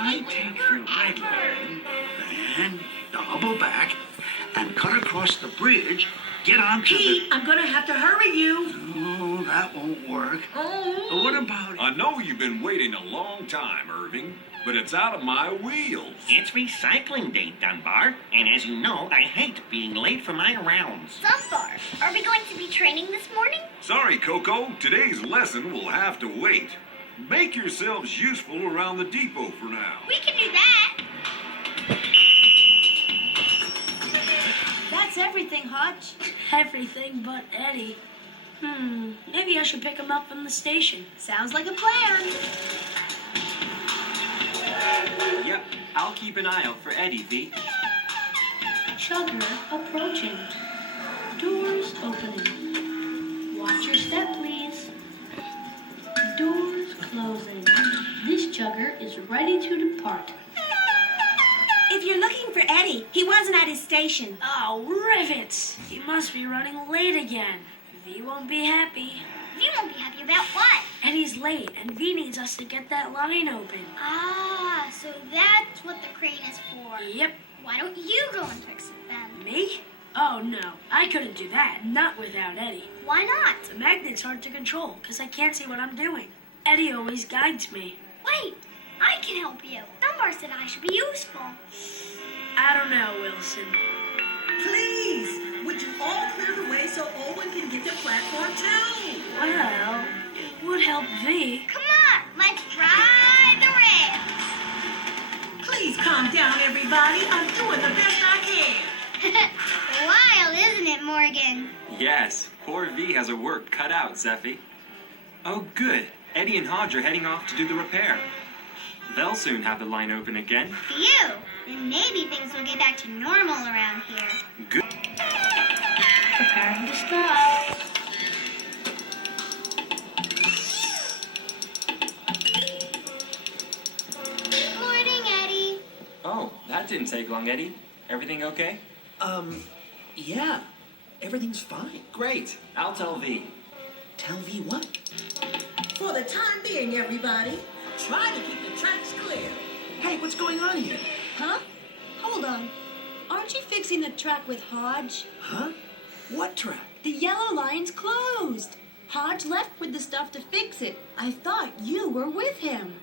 I take your red line, then double back, and cut across the bridge, get onto Pete, I'm gonna have to hurry you. Oh, that won't work. Oh. What about it? I know you've been waiting a long time, Irving, but it's out of my wheels. It's recycling day, Dunbar, and as you know, I hate being late for my rounds. Dunbar, are we going to be training this morning? Sorry, Coco. Today's lesson will have to wait. Make yourselves useful around the depot for now. We can do that. That's everything, Hodge. Everything but Eddie. Maybe I should pick him up from the station. Sounds like a plan. Yep, I'll keep an eye out for Eddie, V. Chugger approaching. Doors opening. Watch your step, please. Doors closing. This Chugger is ready to depart. If you're looking for Eddie, he wasn't at his station. Oh, rivets! He must be running late again. V won't be happy. You won't be happy about what? Eddie's late, and V needs us to get that line open. Ah, so that's what the crane is for. Yep. Why don't you go and fix it then? Me? Oh, no. I couldn't do that. Not without Eddie. Why not? The magnet's hard to control, because I can't see what I'm doing. Eddie always guides me. Wait, I can help you. Dunbar said I should be useful. I don't know, Wilson. Please, would you all clear the way so Owen can get to platform 2? Well, it would help V. Come on, let's ride the rails. Please calm down, everybody. I'm doing the best I can. Wild, isn't it, Morgan? Yes, poor V has her work cut out, Zeffy. Oh, good. Eddie and Hodge are heading off to do the repair. They'll soon have the line open again. Phew. And maybe things will get back to normal around here. Good. Preparing to stop. Morning, Eddie. Oh, that didn't take long, Eddie. Everything okay? Yeah. Everything's fine. Great. I'll tell V. Tell V what? For the time being, everybody, try to keep the tracks clear. Hey, what's going on here? Huh? Hold on. Aren't you fixing the track with Hodge? Huh? What track? The yellow line's closed. Hodge left with the stuff to fix it. I thought you were with him.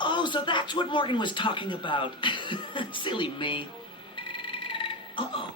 Oh, so that's what Morgan was talking about. Silly me. Uh-oh.